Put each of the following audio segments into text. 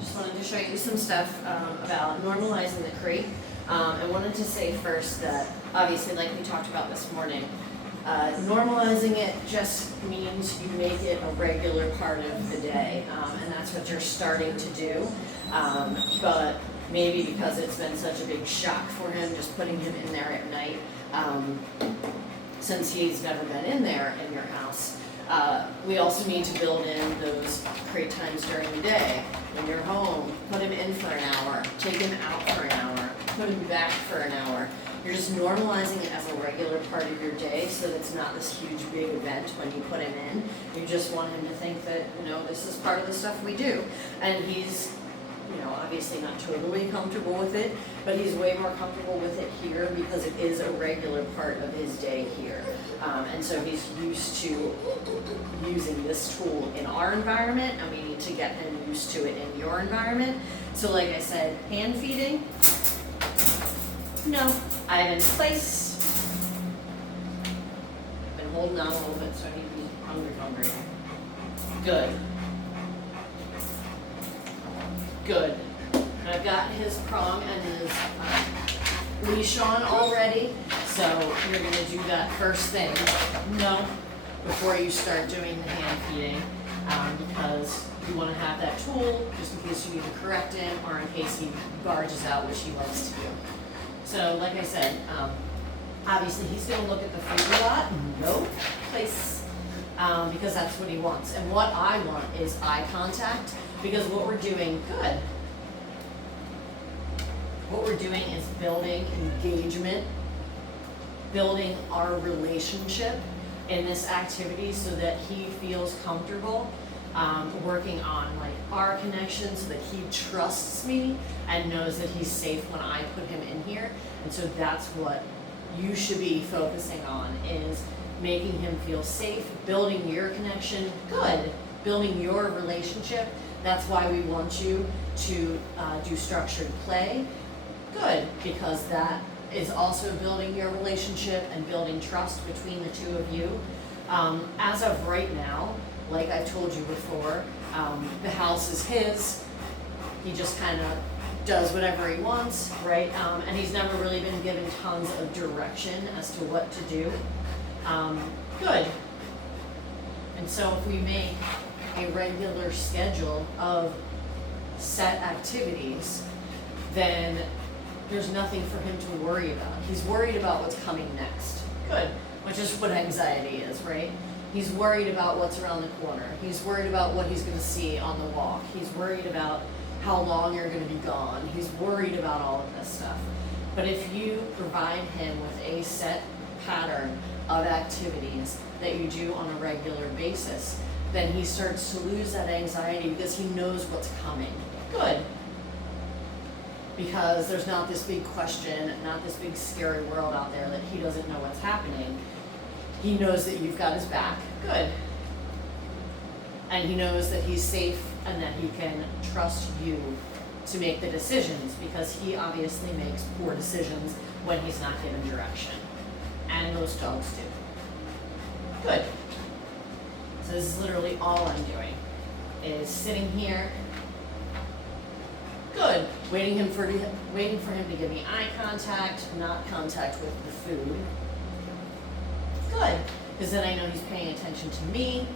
Just wanted to show you some stuff about normalizing the crate. I wanted to say first that obviously, like we talked about this morning, normalizing it just means you make it a regular part of the day, and that's what you're starting to do. But maybe because it's been such a big shock for him, just putting him in there at night, since he's never been in there in your house, we also need to build in those crate times during the day. When you're home, put him in for an hour, take him out for an hour, put him back for an hour. You're just normalizing it as a regular part of your day so that it's not this huge big event when you put him in. You just want him to think that, this is part of the stuff we do. And he's, obviously not totally comfortable with it, but he's way more comfortable with it here because it is a regular part of his day here. And so he's used to using this tool in our environment, and we need to get him used to it in your environment. So like I said, hand feeding, no, I have in place. I've been holding on a little bit, so I need to be hungry. Good. Good. And I've got his prong and his leash on already, so you're going to do that first thing, before you start doing the hand feeding, because you want to have that tool just in case you need to correct him or in case he barges out, which he loves to do. So like I said, obviously he's going to look at the food a lot, no place, because that's what he wants. And what I want is eye contact, because what we're doing, what we're doing is building engagement, building our relationship in this activity so that he feels comfortable working on our connection so that he trusts me and knows that he's safe when I put him in here. And so that's what you should be focusing on, is making him feel safe, building your connection, building your relationship. That's why we want you to do structured play, because that is also building your relationship and building trust between the two of you. As of right now, like I've told you before, the house is his. He just kind of does whatever he wants, right? And he's never really been given tons of direction as to what to do. And so if we make a regular schedule of set activities, then there's nothing for him to worry about. He's worried about what's coming next. Which is what anxiety is, right? He's worried about what's around the corner. He's worried about what he's going to see on the walk. He's worried about how long you're going to be gone. He's worried about all of this stuff. But if you provide him with a set pattern of activities that you do on a regular basis, then he starts to lose that anxiety because he knows what's coming. Because there's not this big question, not this big scary world out there that he doesn't know what's happening. He knows that you've got his back. And he knows that he's safe and that he can trust you to make the decisions, because he obviously makes poor decisions when he's not given direction. And most dogs do. So this is literally all I'm doing, is sitting here. Waiting for him to give me eye contact, not contact with the food. Because then I know he's paying attention to me.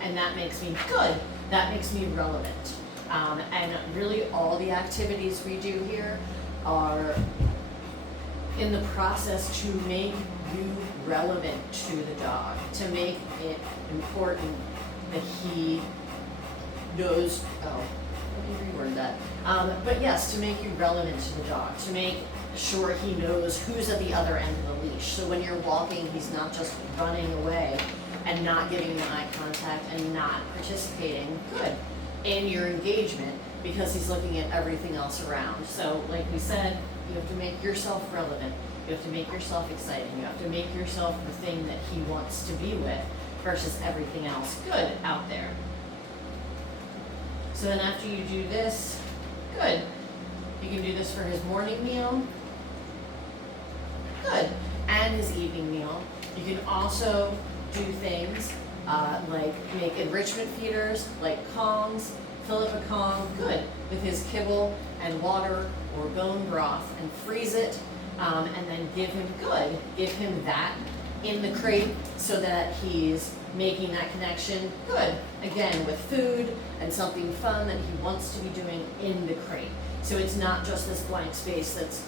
And that makes me that makes me relevant. And really all the activities we do here are in the process to make you relevant to the dog, to make it important that he knows, let me reword that. But yes, to make you relevant to the dog, to make sure he knows who's at the other end of the leash. So when you're walking, he's not just running away and not giving you eye contact and not participating in your engagement, because he's looking at everything else around. So like we said, you have to make yourself relevant. You have to make yourself exciting. You have to make yourself the thing that he wants to be with versus everything else out there. So then after you do this, you can do this for his morning meal, and his evening meal. You can also do things like make enrichment feeders, like Kongs, fill up a Kong, good, with his kibble and water or bone broth and freeze it, and then give him that in the crate so that he's making that connection, good, again, with food and something fun that he wants to be doing in the crate. So it's not just this blank space that's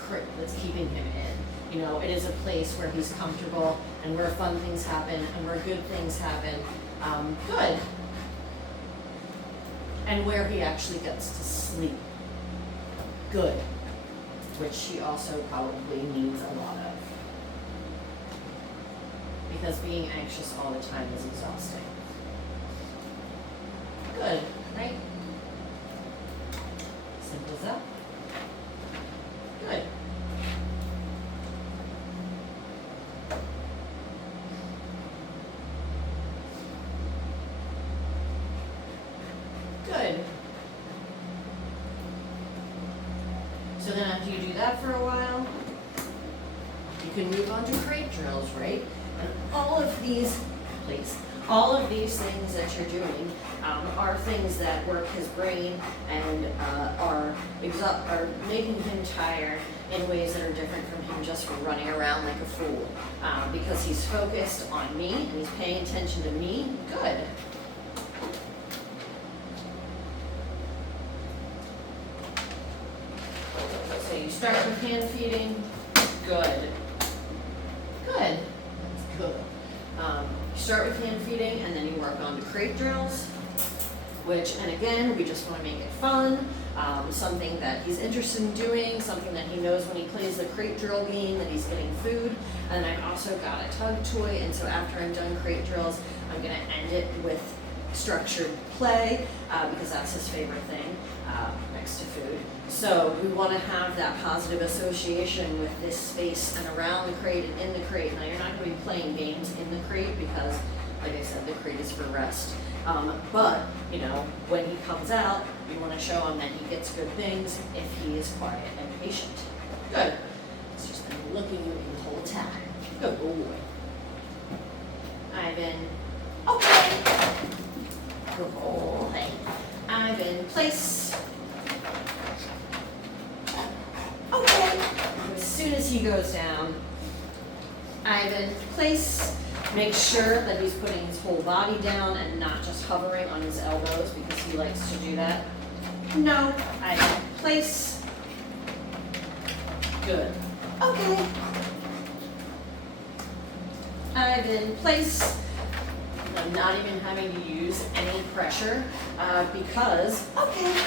keeping him in. You know, it is a place where he's comfortable and where fun things happen and where good things happen, good. And where he actually gets to sleep, good, which he also probably needs a lot of. Because being anxious all the time is exhausting. Good, right? Simple as that. Good. Good. So then after you do that for a while, you can move on to crate drills, right? And all of these things that you're doing are things that work his brain and are making him tired in ways that are different from him just running around like a fool. Because he's focused on me and he's paying attention to me, good. So you start with hand feeding, good. Good. Good. You start with hand feeding and then you work on the crate drills, and again, we just want to make it fun, something that he's interested in doing, something that he knows when he plays the crate drill game that he's getting food. And I also got a tug toy, and so after I'm done crate drills, I'm going to end it with structured play, because that's his favorite thing, next to food. So we want to have that positive association with this space and around the crate and in the crate. Now you're not going to be playing games in the crate because, like I said, the crate is for rest. But, you know, when he comes out, you want to show him that he gets good things if he is quiet and patient. Good. It's just been looking at me the whole time. Good boy. Ivan. Okay. Good boy. Ivan, place. Okay. As soon as he goes down, Ivan, place. Make sure that he's putting his whole body down and not just hovering on his elbows because he likes to do that. No, Ivan, place. Good. Okay. Ivan, place. I'm not even having to use any pressure because, okay,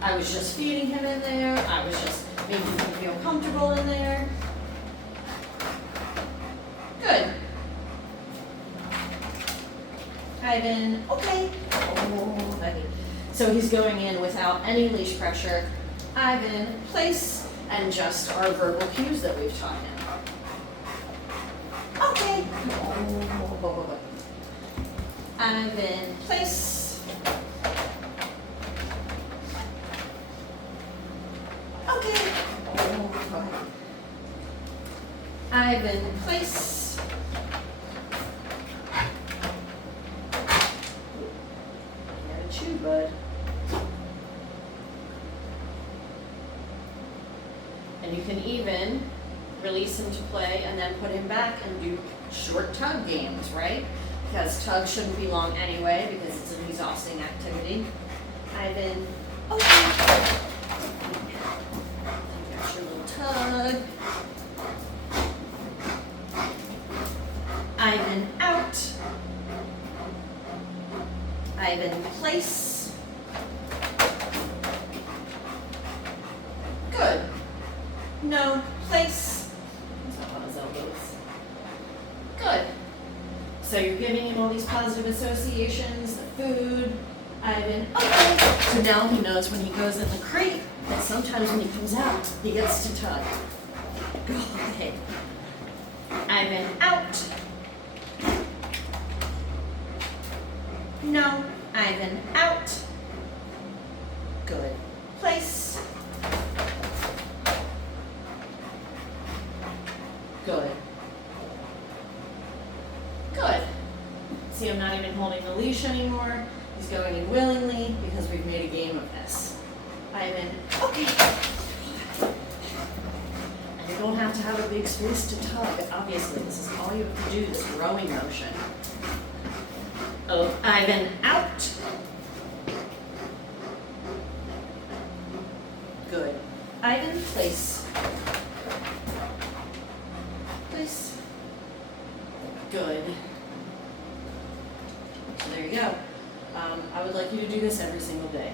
I was just feeding him in there. I was just making him feel comfortable in there. Good. Ivan, okay. Oh, buddy. So he's going in without any leash pressure. Ivan, place, and just our verbal cues that we've taught him. Okay. Oh. Ivan, place. Okay. Oh. Ivan, place. Bud. And you can even release him to play and then put him back and do short tug games, right? Because tug shouldn't be long anyway because it's an exhausting activity. Ivan, okay. There's your little tug. Ivan, out. Ivan, place. Good. No, place. He's up on his elbows. Good. So you're giving him all these positive associations, the food, Ivan, okay. So now he knows when he goes in the crate that sometimes when he comes out, he gets to tug. Go ahead. Ivan, out. No, Ivan, out. Good. Place. Good. See, I'm not even holding the leash anymore. He's going in willingly because we've made a game of this. Ivan, okay. And you don't have to have a big space to tug. Obviously, this is all you have to do, this rowing motion. Oh, Ivan, out. Good. Ivan, place. Place. Good. So there you go. I would like you to do this every single day.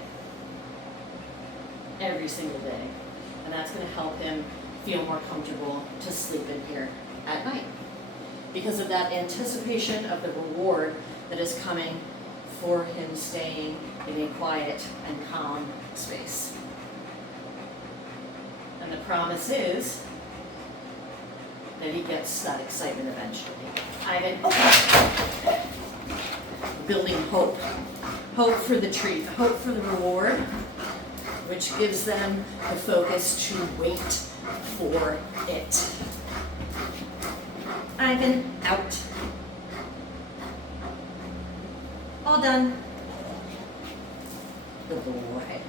Every single day. And that's going to help him feel more comfortable to sleep in here at night. Because of that anticipation of the reward that is coming for him staying in a quiet and calm space. And the promise is that he gets that excitement eventually. Ivan, okay. Building hope. Hope for the treat, hope for the reward, which gives them the focus to wait for it. Ivan, out. All done. Good boy.